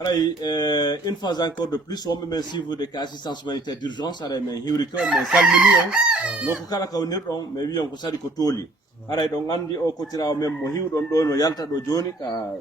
Alors, une fois encore de plus, on me suivre des cas d'assistance humanitaire d'urgence. Alors, mais hiwriko mais salmini on, no ko kala ka wonirɗon mais wi on ko sadi ko toli. Aray ɗon andi o kotirawo men mo hiwɗon ɗo no yalta ɗo joni ka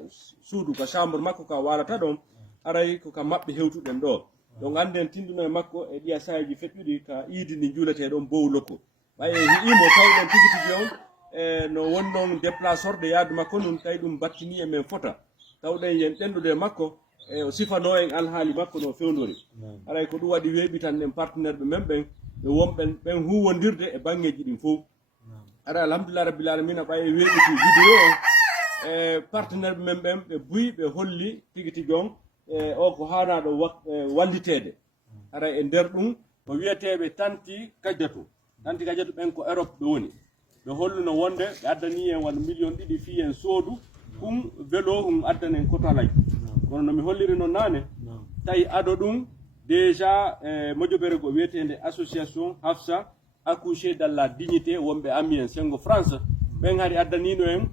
suudu ka chambre makko ka warata ɗon aray ko ka maɓɓe hewtuɗen ɗo ɗon andi en tinduno makko e ɗiya sahaji feɗɗuɗi ka iidi ndi juulete ɗon bowlokko ɓay hiimo tawɗon tigi tigi on no wonnon déplacorde yaadu makko nun tawi ɗum battini e men fota tawɗen yen ɗendude makko e o sifano en alhaali makko no fewndori aray ko ɗum waɗi weeɓi tan en partenaire ɓe men ɓen ɓe wonɓen ɓen huwondirde e bangeji ɗin fof ara alhamdulillah rabbil alamin ɓay e weeɓiti vidéo o e partenaire men ɓen ɓe buyi ɓe holli tigi tigi on o ko hanaɗo wallitede ara e nder ɗum ko wiyeteɓe tanti kajjatu ɓen ko Europe ɓe woni ɓe holluno wonde ɓe addani en won million ɗiɗi fi en soodu ɗum vélo addanen kotolaji kono no mi holliri noon nane tawi ado ɗum déjà moƴoɓere go wiyetede association Hafsa accouché dans la dignité wonɓe Amiens Sengo France ɓen hari addanino en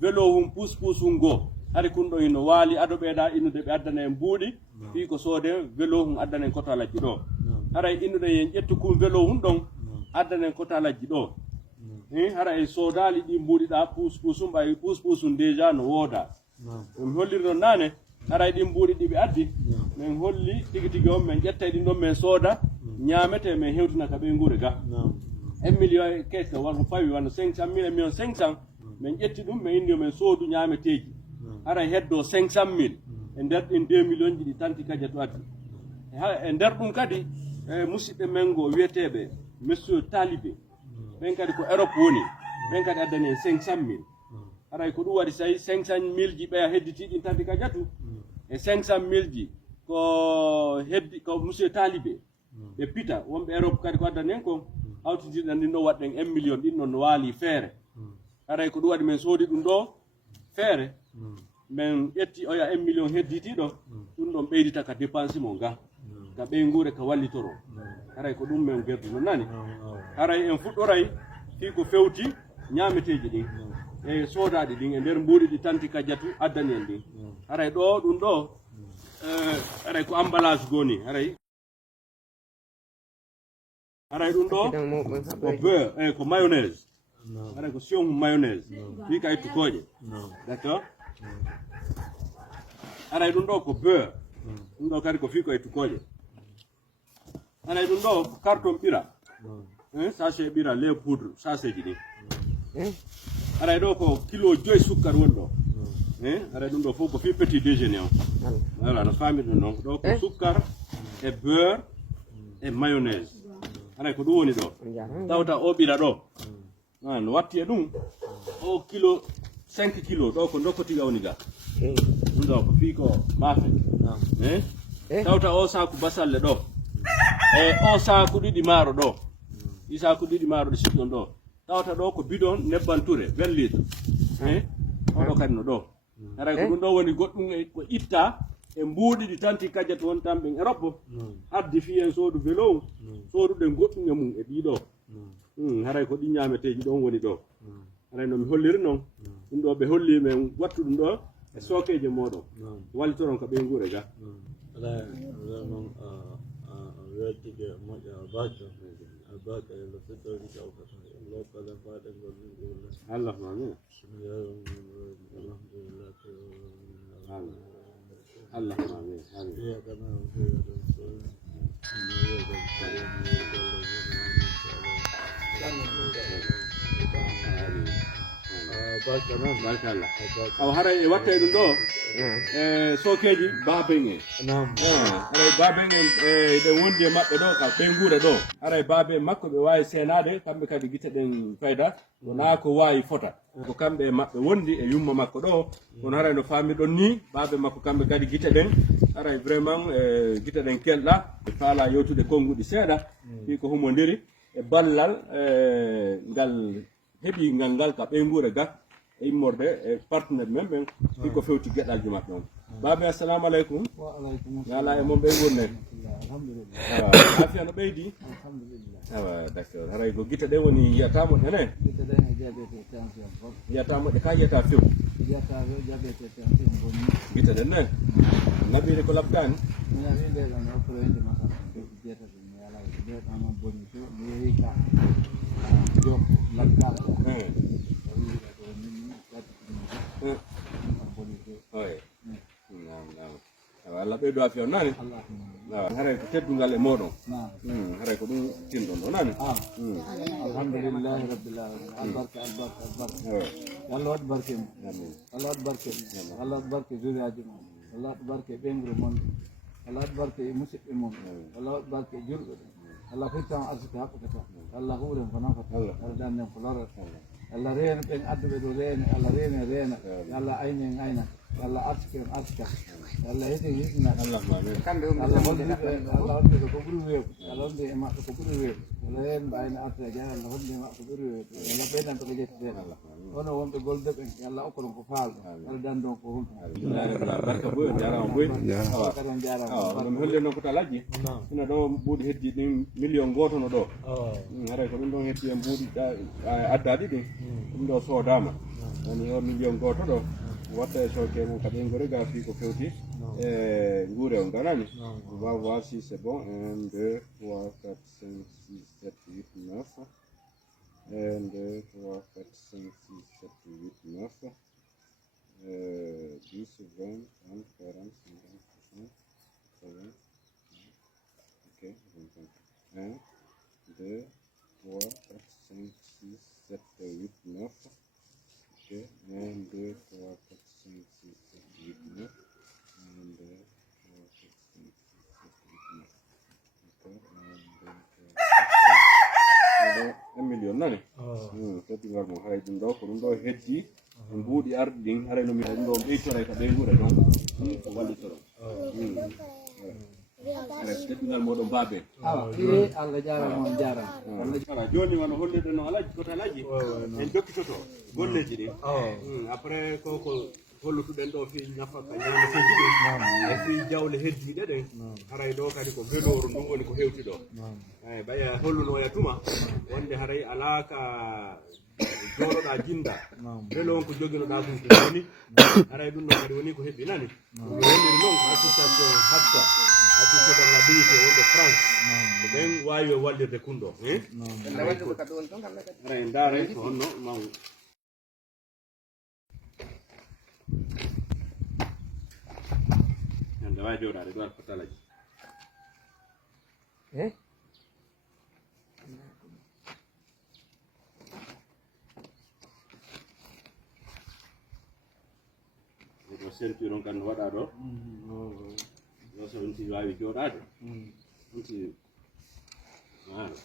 vélo pousse go hari kun ɗo ino waali ado ɓeeɗa innude ɓe addana en buuɗi fi ko soode vélo addanen kotolajji ɗo haray innuɗen yen ƴettu kum vélo ɗon addanen kotolajji ɗo hara e soodali ɗi mbuuɗiɗa pousse ɓay pousse déjà no wooda mi holliri noon nane haray ɗin mbuuɗi ɗi ɓe addi min holli tigi tigi on min ƴetta ɗin ɗon min sooda ñaamete min hewtina ka ɓe nguure ga 1 million e quelque wonko fawi wano 500 000 million 500 min ƴetti ɗum min indi min soodu ñaameteji hara heddo 500 000 e nder ɗin 2 million ji ɗi tanti kadi to addi e nder ɗum kadi musidɓe men go wiyeteɓe monsieur Talibé ɓen kadi ko Europe woni ɓen kadi addani 500 000 haray ko ɗum waɗi so tawi 500 000 ji ɓeya hedditi ɗin tanti ka jatu e 500 000 ji ko monsieur Talibé ɓe pita wonɓe Europe kadi ko addani en ko hawtidirɗen ndin ɗo waɗɗen 1 million ɗin ɗon no waali feere haray ko ɗum waɗi min soodi ɗum ɗo feere min ƴetti oya 1 million hedditiɗo ɗum ɗon ɓeydita ka dépense mo ga ka ɓeyngure ka wallitoro haray ko ɗum min gerdi no nani haray en fuɗɗoray fi ko fewti ñaameteji ɗin e soodaɗi ɗin e nder mbuuɗi ɗi tanti ka jatu addani en ɗin haray ɗo ɗum ɗo haray ko emballage goni haray ɗum ɗo ko beurre ko mayonnaise haray ko siyon mayonnaise fi ka ittu kooƴe d'accord haray ɗum ɗo ko beurre ɗum ɗo kadi ko fi ko ittu kooƴe haray ɗum ɗo ko carton ɓira sachet ɓira les poudre sachet ji ɗi haray ɗo ko kilo 5 sukkar woni ɗo haray ɗum ɗo fof ko fi petit déjeuner o voilà no famirɗo noon ɗo ko sukkar e beurre e mayonnaise haray ko ɗum woni ɗo tawta o ɓira ɗo no watti e ɗum o kilo 5 kilo ɗo ko dokkotiga woni ga ɗum ɗo ko fi ko maafe tawta o saku basalle ɗo e o saku ɗiɗi maaro ɗo ɗi saku ɗiɗi maaro ɗo siɗɗon ɗo tawta ɗo ko bidon nebban ture 20 litres oɗo kadi no ɗo haray ko ɗum ɗo woni goɗɗum ko itta e mbuuɗi ɗi tanti kajjat won tan ɓen Europe addi fi en soodu vélo sooduɗen goɗɗum e mum e ɗiɗo haray ko ɗi ñaameteji ɗon woni ɗo haray no mi holliri noon ɗum ɗo ɓe holli men wattu ɗum ɗo e sookeje moɗon wallitoron ko ɓeyngure ga noon weltike moƴƴa abaka elo feddori jawkata lokale mbaɗen ngol ɗum allahuma amin alhamdulillah allahuma amin barkallah aw haray e watte ɗum ɗo e sokeji baben en haray baben en ɗe wondi e maɓɓe ɗo ka ɓeyngure ɗo haray babe makko ɓe wawi senade kamɓe kadi guite ɗen fayda wona ko wawi fota ko kamɓe e maɓɓe wondi e yumma makko ɗo kono haray no famirɗon ni babe makko kamɓe kadi guite ɗen haray vraiment guite ɗen kelɗa e faala yewtude konnguɗi seeɗa fi ko humodiri e ballal ngal heɓi ngal ka ɓeyngure ga e immorde e partenaire men ɓen iko fewti gueɗalji maɓɓe on baɓe assalamu aleykum yala e moon ɓe wonne awa afiya no ɓeydi awa d' accord haray ko guite ɗe woni yiyatamo ɗene yiyatamo ɗe ka yiyata few guite ɗen ne naɓiri ko labtani Allah ɓeydo afiya on nani haray ko teddungal e moɗon haray ko ɗum tinɗon ɗo nani alhamdulillahi rabbil alamin albarka Allah waɗ barke mum Allah waɗ barke Allah waɗ barke zuriyaji mum Allah waɗ barke ɓengre mon Allah waɗ barke musidɓe mum Allah waɗ barke julɓe ɗum Allah firtama arsike haɓɓata Allah huuren ko nafata Allah dannen ko lorata Allah reena ɓen adduɓe ɗo reena Allah reena Allah ayne en ayna Allah arsike en arsika Allah hiɗina Allah holde ko ɓuri weeɓu Allah holde e maɓɓe ko ɓuri weeɓu Allah reen mbayno artaji Allah holde e maɓɓe ko ɓuri weeɓu Allah ɓeydanto ko jettiɗen hono wonɓe golde ɓen Allah okkoɗon ko faalɗo Allah dandon ko hulɗo barka boy jarama boy kadi on jarama ɗum holle noon ko talaji ina ɗo mbuuɗi heddi ɗin million goto no ɗo haray ko ɗum ɗon heddi e mbuuɗi addaɗi ɗin ɗum ɗo soodama woni o million goto ɗo watta e soke mum kadi en gorega fi ko fewti e guure on ganani on va voir si c'est bon 1 2 3 4 5 6 7 8 9 1 2 3 4 5 6 7 8 9 10 20 30 40 50 60 80 ok 1 2 3 4 5 6 7 8 9 ok 1 2 3 4 5 6 7 8 9 1 2 3 4 5 6 7 8 9 ok 1 million nani teddugal mum haray ɗum ɗo ko ɗum ɗo heddi mbuuɗi arɗi ɗin haray no mbiɗa ɗum ɗo ɓeytore ka ɓeygure ɗon ko wallitoɗon teddugal moɗon baabe Allah jarama on jarama voilà joni wano hollirde no alaji koto alaji en jokkitoto golleji ɗin après koko hollutuɗen ɗo fi ñafaka ñande feddi ɗum e fi jawle heddiɗe ɗen haray ɗo kadi ko veloru ɗum woni ko hewti ɗo eyi ɓaya hollunoya tuma wonde haray alaka jooɗoɗa jinda velo on ko joguinoɗa ɗum ko woni haray ɗum ɗo kadi woni ko heɓɓinani ɗum woniri noon ko association hafsa associé dans la dignité wonde France ko ɓen wawi wallirde kunɗo haray daaray ko honno maw ande wawi jooɗade ɗo alpatalaji ɗo ceinture on kan no waɗa ɗo ɗo so on ti wawi jooɗade on ti voilà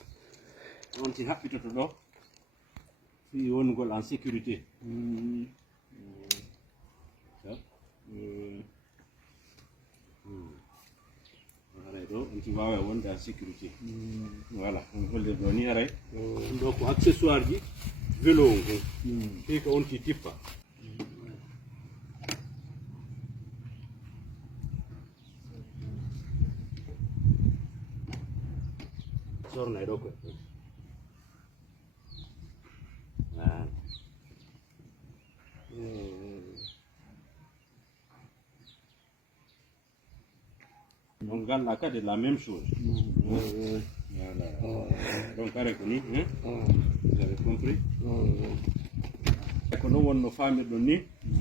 on ti haɓɓitoto ɗo fi wongol en sécurité haray ɗo on ti wawa wonde en sécurité voilà on hollir ɗo ni haray ɗum ɗo ko accessoire ji vélo on kon fi ko on ti tippa sornay ɗo koy on ganda kadi la même chose voilà donc are ko ni vous avez compris ko non wonno famirɗon ni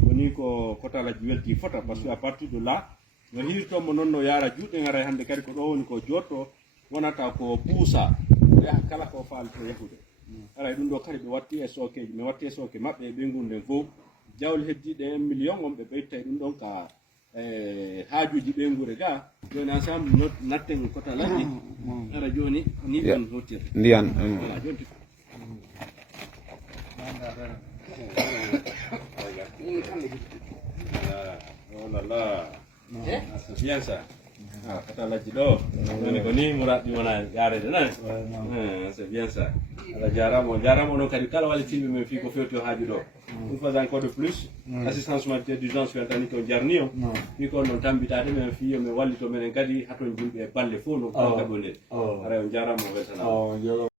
woni ko kotalaji welti fota par ce que à partir de là no hirtomo noon no yaara juuɗe garay hande kadi ko ɗo woni ko jotto wonata ko puusa yaha kala ko faalto yahude aray ɗum ɗo kadi ɓe watti e sokeji mi watti e soke maɓɓe e ɓeygu nden fof jawle heddiɗe 1 million on ɓe ɓeyta ɗum ɗon ka haajuji ɓeygure ga joni ensemble natten kotalaji ara joni ni ɗon hottirde ndiyan voilà joni oh là là c'est bien ça kata lajji ɗo nani ko ni murat ɗi wona yarede nani c'est bien ça ala jarama onon kadi kala wallitinɓe men fi ko fewti o haaju ɗo une fois encore de plus assistance humanitaire d'urgence weltani ko jarni o fi ko noon tambitade men fi yomin wallito menen kadi haton julɓe balle fof no kala kaɓo nde ara on jarama o weltanama